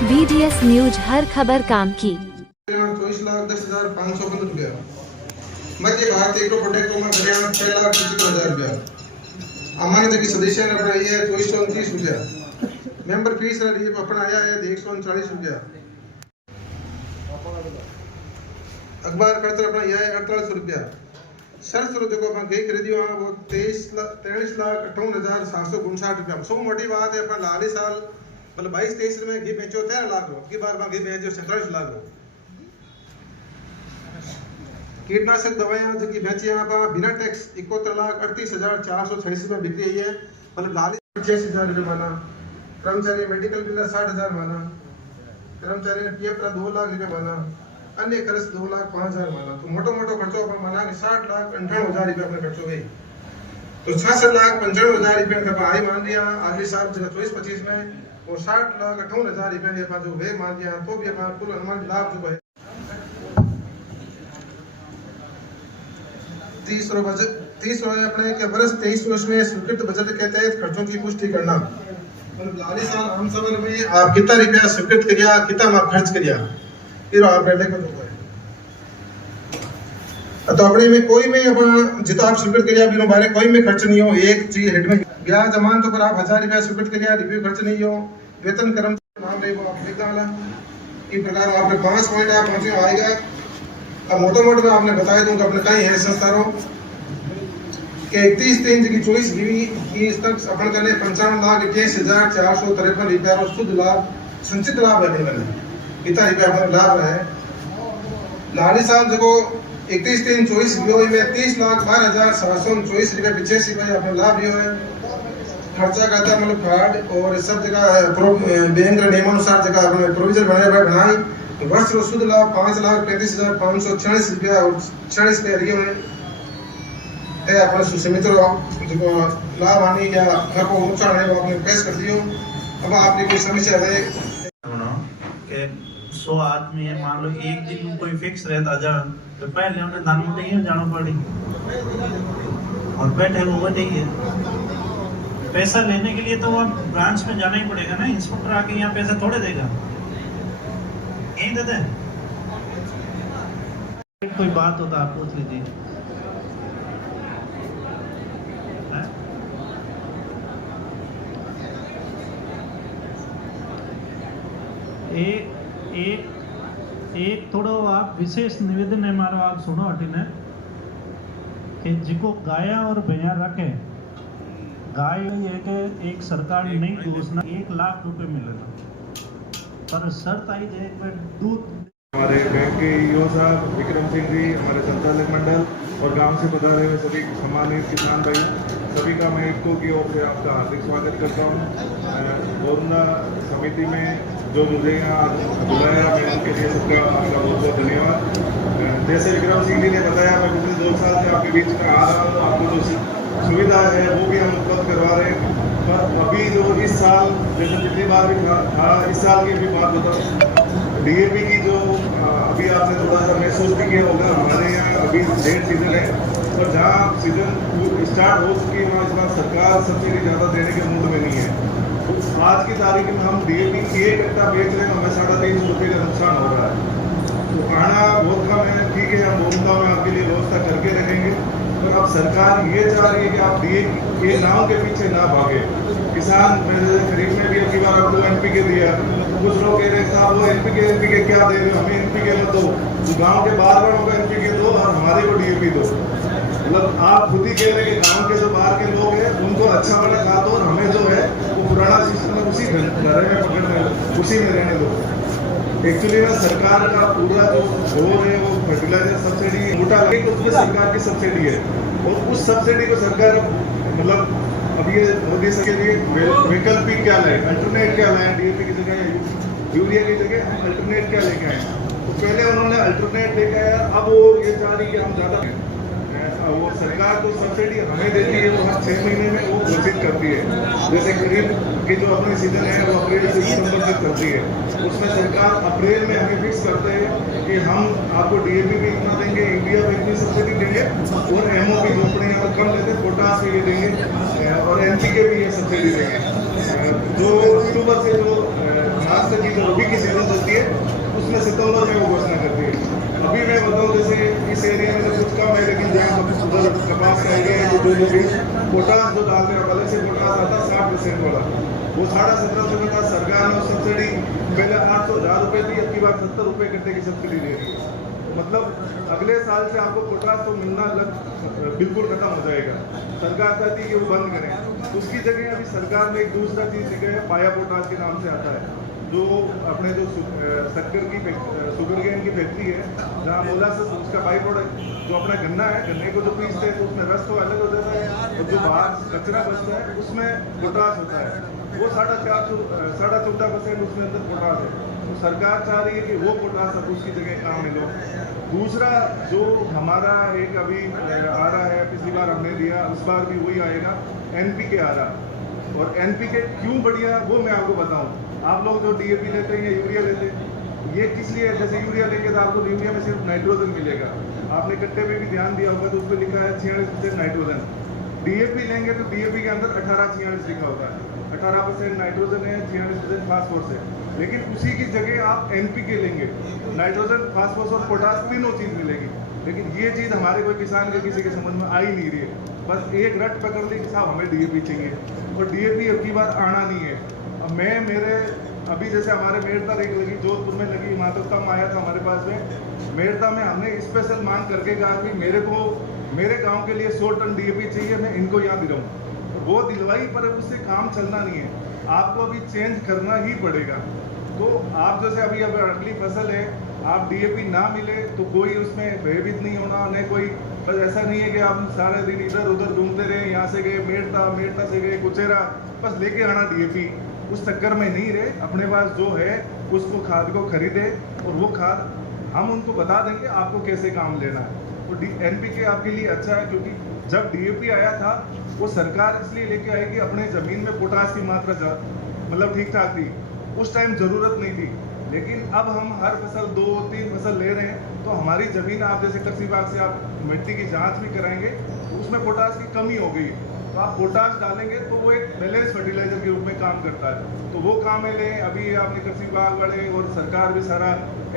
BDS news हर खबर काम की। 24,10,515 रुपया। मध्य भारत एग्रो प्रोटेक्ट में हरियाणा 6,75,000 रुपया। अमानत की सदस्य ने अपना ये 2429 रुपया। मेंबर फीस रही है अपना आया है 139 रुपया। अखबार खर्च अपना यह है 48 रुपया। शर्त जो अपना गई खरीदी हुआ वो 23,58,759 रुपया। सो मोटी बात है अपना लाली साल मतलब 22-23 में घी बेचो 13 लाख रो की बार घी बेचो 47 लाख रो। कीटनाशक दवाइयां जो की बेची यहाँ पर बिना टैक्स 71,38,486 में बिक्री हुई है। मतलब लाली 86,000 रुपये माना। कर्मचारी मेडिकल बिल 60,000 माना। कर्मचारी पीएफ का 2 लाख रुपये माना। अन्य खर्च 2,05,000 माना। तो मोटो खर्चो अपन माना कि 60,98,000 रुपये अपने खर्चो गई। तो 66,95,000 रुपये का आई मान लिया अगले साल 24-25 में और 60,58,000 रुपये ने जो वे मान लिया तो भी अपना कुल अनुमान लाभ जो है 30 अपने के वर्ष 23 में स्वीकृत बजट के तहत खर्चों की पुष्टि करना। मतलब लाली साल आम सभा में आप कितना रुपया स्वीकृत करिया कितना आप खर्च करिया फिर आप लेकर दो तो अपने में कोई में अपना जितना आप स्वीकृत करिया बिनो बारे कोई में खर्च नहीं हो। एक चीज हेड में ब्याज जमान तो पर आप 1000 रुपया स्वीकृत करिया रिव्यू खर्च नहीं हो। वेतन कर्मचारी नाम रहे वो आप लिख डाला इस प्रकार आपने 5 पॉइंट आप पहुंचे आएगा। अब मोटा में आपने बताया दूंगा अपने कई है संस्थानों के 31/3/24 की तक अपन करने 55,21,453 रुपया और शुद्ध लाभ संचित लाभ है इतना रुपया अपना लाभ है। लाली साल जो 31/3/24 में 30,12,724 रुपया 85 रुपया अपना लाभ लियो है। खर्चा करता मतलब कार्ड और सब जगह बैंक नियमानुसार जगह अपने प्रोविजन बनाई वर्ष रो शुद्ध लाभ 5,35,546 रुपया और 46 रुपया रियो है। ए अपने सुसमित रो जो लाभ आनी या घर को नुकसान है वो आपने पेश कर दियो। अब आपने कोई समस्या है कि 100 आदमी है मान लो एक दिन कोई फिक्स रहता जा तो पहले उन्हें दान में नहीं जाना पड़ी और बैठे वो नहीं है। पैसा लेने के लिए तो वो ब्रांच में जाना ही पड़ेगा ना। इंस्पेक्टर आके यहाँ पैसा थोड़े देगा यही देते हैं। कोई बात होता आप पूछ लीजिए। एक थोड़ा आप विशेष निवेदन है मारो आप सुनो हटीने कि जिको गाया और भैया रखे गाय ये के एक सरकार नई घोषणा 1 लाख रुपए मिलेगा पर शर्त आई है एक दूध। हमारे बैंक के ईओ साहब विक्रम सिंह जी हमारे संचालक मंडल और गांव से पधारे हुए सभी सम्मानित किसान भाई सभी का मैं इको की ओर से आपका हार्दिक स्वागत करता हूँ। गोविंदा समिति में जो मुझे यहाँ बुलाया मैं उनके लिए सबका आपका बहुत बहुत धन्यवाद। जैसे विक्रम सिंह जी ने बताया मैं पिछले 2 साल से आपके बीच में आ रहा हूँ। आपको जो सुविधा है वो भी हम उपलब्ध करवा रहे हैं। पर अभी जो इस साल जैसे पिछली बार भी था इस साल की भी बात बताऊँ डीएपी की जो अभी आपने थोड़ा सा महसूस भी किया होगा हमारे यहाँ अभी लेट सीजन है और जहाँ सीजन स्टार्ट हो चुकी है वहाँ इस बार सरकार सब्सिडी ज़्यादा देने के मूड में नहीं है। तो आज की तारीख में हम डीएपी 1 कट्टा बेच रहे हैं हमें 350 रुपये का नुकसान हो रहा है। तो आना बहुत कम है ठीक है हम बोलता में आपके लिए व्यवस्था करके रखेंगे। पर अब सरकार ये चाह रही है कि आप डीएपी के नाम के पीछे ना भागे। किसान खरीद में भी अब की बार आपको एनपीके दिया कुछ लोग कह रहे साहब वो एनपीके क्या दे रहे हो हमें एनपीके मत दो तो गाँव के बाहर वालों को एनपीके दो और हमारे को डीएपी दो। मतलब आप खुद ही कह रहे हैं कि गाँव के जो बाहर के लोग हैं उनको अच्छा वाला खा दो और हमें जो है वो पुराना सिस्टम है उसी घरे में पकड़ने उसी में रहने दो। एक्चुअली ना सरकार का पूरा जो जोर है वो फर्टिलाइजर सब्सिडी मोटा लगे तो उसमें सरकार की सब्सिडी है और उस सब्सिडी को सरकार मतलब अब ये मोदी के लिए वैकल्पिक क्या लाए अल्टरनेट क्या लाए डीएपी की जगह यूरिया की जगह हम अल्टरनेट क्या लेके आए। तो पहले उन्होंने अल्टरनेट लेके आया अब वो ये चाह रही कि हम ज़्यादा वो सरकार को सब्सिडी हमें देती है वो हर 6 महीने में वो घोषित करती है। जैसे खरीद की जो अपनी सीजन है वो अप्रैल से सितंबर तक करती है उसमें सरकार अप्रैल में हमें फिक्स करते हैं कि हम आपको डीएपी भी इतना देंगे यूरिया भी इतनी सब्सिडी देंगे और एमओपी जो अपने यहाँ कम लेते हैं पोटास भी ये देंगे और एनपीके भी ये सब्सिडी देंगे। जो अक्टूबर से जो अनाज की जो रबी की सीजन होती है उसमें सितंबर में वो घोषणा करती है। अभी मैं बताऊँ जैसे इस एरिया में तो कुछ कम है, लेकिन जहाँ उधर कपास का एरिया है जो लोग पोटास जो डालते हैं पहले से पोटास आता 60% वाला, वो 1750 का सरकार ने सब्सिडी पहले 800,000 रुपये थी, अब की बार 70 रुपये कट्टे की सब्सिडी दे रही है। मतलब अगले साल से आपको पोटास तो मिलना बिल्कुल खत्म हो जाएगा। सरकार चाहती है कि वो बंद करें, उसकी जगह अभी सरकार ने एक दूसरा चीज़ निकाला है, पाया पोटास के नाम से आता है, जो अपने जो शक्कर की शुगर केन की फैक्ट्री है जहाँ मोलासेस उसका बाई प्रोडक्ट जो अपना गन्ना है, गन्ने को जो पीसते हैं तो उसमें रस तो अलग हो जाता है और जो बाहर कचरा बचता है उसमें पोटास होता है, वो 14.5% उसमें अंदर पोटास है। तो सरकार चाह रही है कि वो पोटास अब उसकी जगह काम मिलो। दूसरा जो हमारा एक अभी आ रहा है, पिछली बार हमने दिया, इस बार भी वही आएगा, NPK आ रहा। और NPK क्यों बढ़िया वो मैं आपको बताऊं। आप लोग जो DAP लेते हैं या यूरिया लेते हैं, ये किस लिए, जैसे यूरिया लेंगे तो आपको यूरिया में सिर्फ नाइट्रोजन मिलेगा, आपने कट्टे में भी ध्यान दिया होगा तो उस पर लिखा है 46% नाइट्रोजन। DAP लेंगे तो DAP के अंदर 1846 लिखा होता है, 18% नाइट्रोजन है, 46% फास्फोरस है। लेकिन उसी की जगह आप NPK लेंगे, नाइट्रोजन, फास्फोरस और पोटास तीनों चीज़ मिलेगी। लेकिन ये चीज़ हमारे कोई किसान के किसी के समझ में आ ही नहीं रही है। बस एक रट पकड़ ली कि साहब हमें DAP चाहिए, और DAP अब की बार आना नहीं है। अब मैं मेरे अभी जैसे हमारे मेड़ता रेक लगी, जोधपुर में लगी, वहाँ तो कम आया था हमारे पास में। मेड़ता में हमने स्पेशल मांग करके कहा कि मेरे को मेरे गांव के लिए 100 टन DAP चाहिए, मैं इनको यहाँ दिलाऊँ। तो वो दिलवाई, पर उससे काम चलना नहीं है, आपको अभी चेंज करना ही पड़ेगा। तो आप जैसे अभी अब अगली फसल है, आप DAP ना मिले तो कोई उसमें भयभीत नहीं होना, न कोई, बस ऐसा नहीं है कि आप सारे दिन इधर उधर घूमते रहे, यहाँ से गए मेड़ता से गए कुचेरा, बस लेके आना DAP, उस चक्कर में नहीं रहे। अपने पास जो है उसको खाद को खरीदे, और वो खाद हम उनको बता देंगे आपको कैसे काम लेना है। तो NPK आपके लिए अच्छा है, क्योंकि जब DAP आया था वो सरकार इसलिए लेके आई कि अपने ज़मीन में पोटास की मात्रा मतलब ठीक ठाक थी, उस टाइम ज़रूरत नहीं थी। लेकिन अब हम हर फसल 2-3 फसल ले रहे हैं, तो हमारी ज़मीन, आप जैसे कृषि विभाग से आप मिट्टी की जांच भी कराएंगे तो उसमें पोटास की कमी हो गई, तो आप पोटास डालेंगे तो वो एक बैलेंस फर्टिलाइजर के रूप में काम करता है। तो वो काम में लें। अभी आपने कृषि विभाग वाले और सरकार भी सारा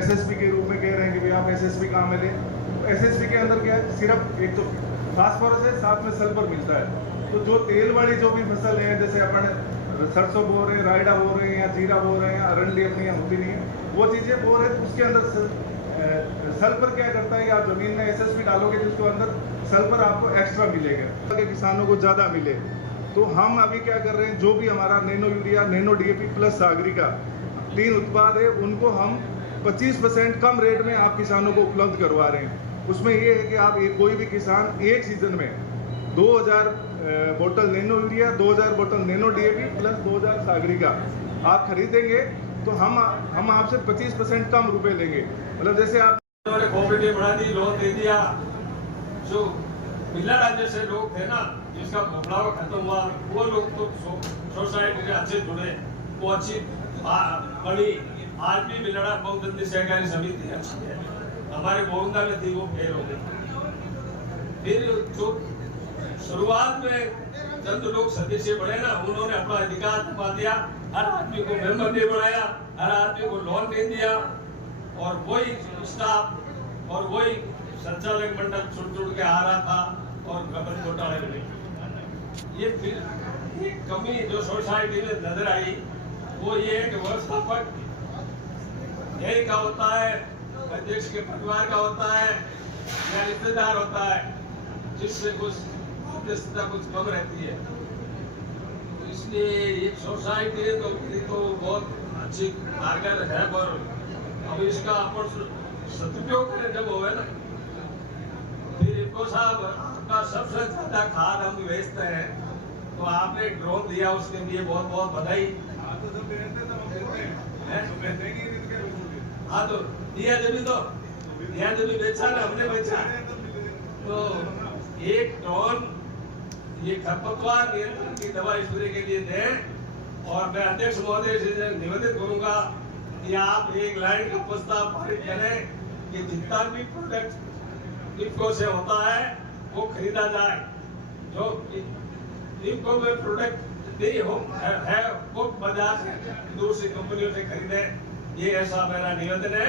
SSP के रूप में कह रहे हैं कि भाई आप SSP काम में लें। तो SSP के अंदर क्या है, सिर्फ एक तो फास्फोरस है, साथ में सल्फर मिलता है। तो जो तेल वाली जो भी फसल है, जैसे अपन सरसों बो रहे हैं, रायडा बो रहे हैं, या जीरा बो रहे हैं, अरंडी अपनी यहाँ होती नहीं है, वो चीज़ें बो रहे हैं, उसके अंदर सल्फर क्या करता है, आप जमीन में SSP डालोगे तो उसके अंदर सल्फर आपको एक्स्ट्रा मिलेगा, किसानों को ज़्यादा मिले। तो हम अभी क्या कर रहे हैं, जो भी हमारा nano urea, nano DAP plus Sagarika 3 उत्पाद है, उनको हम 25% कम रेट में आप किसानों को उपलब्ध करवा रहे हैं। उसमें ये है कि आप कोई भी किसान एक सीजन में 2000 बोतल नैनो यूरिया, 2000 बोतल नैनो DAP प्लस 2000 सागरिका आप खरीदेंगे तो हम आपसे 25% कम रुपए लेंगे। मतलब जैसे आप कोऑपरेटिव बढ़ा दी, लोन दे दिया, जो मिला राज्य से लोग थे ना, जिसका भोगलावा खत्म हुआ, वो लोग तो सोसाइटी से अच्छे जुड़े, वो अच्छी बड़ी। आज भी मिलड़ा बहुदंडी सहकारी समिति अच्छी है, हमारे बोरंदा में थी, वो फेल हो गई। फिर जो शुरुआत में चंद लोग सदस्य बढ़े ना, उन्होंने अपना अधिकार दबा दिया, हर आदमी को मेंबर नहीं बनाया, हर आदमी को लोन नहीं दिया, और वही स्टाफ और वही संचालक मंडल छुट के आ रहा था, और गबन घोटाले में ये फिर एक कमी जो सोसाइटी में नजर आई, वो ये है कि व्यवस्थापक यही का होता है, अध्यक्ष के परिवार का होता है या रिश्तेदार होता है, जिससे कुछ कुछ कम रहती है। तो इसलिए ये सोसाइटी तो बहुत अच्छी कारगर है, पर अब इसका अपन सदुपयोग करें जब होवे ना। फिर इनको साहब आपका सबसे ज्यादा खाद हम बेचते हैं, तो आपने एक ड्रोन दिया, उसके लिए बहुत बहुत बधाई। हाँ तो दिया जब बेचा ना, हमने बेचा। तो एक ड्रोन ये खरपतवार नियंत्रण की दवा स्प्रे के लिए दें, और मैं अध्यक्ष महोदय से निवेदित करूंगा कि आप एक लाइन का प्रस्ताव पारित करें कि जितना भी प्रोडक्ट इफ्को से होता है वो खरीदा जाए। जो इफ्को में प्रोडक्ट नहीं हो है वो बाजार से दूसरी कंपनियों से खरीदे, ये ऐसा मेरा निवेदन है।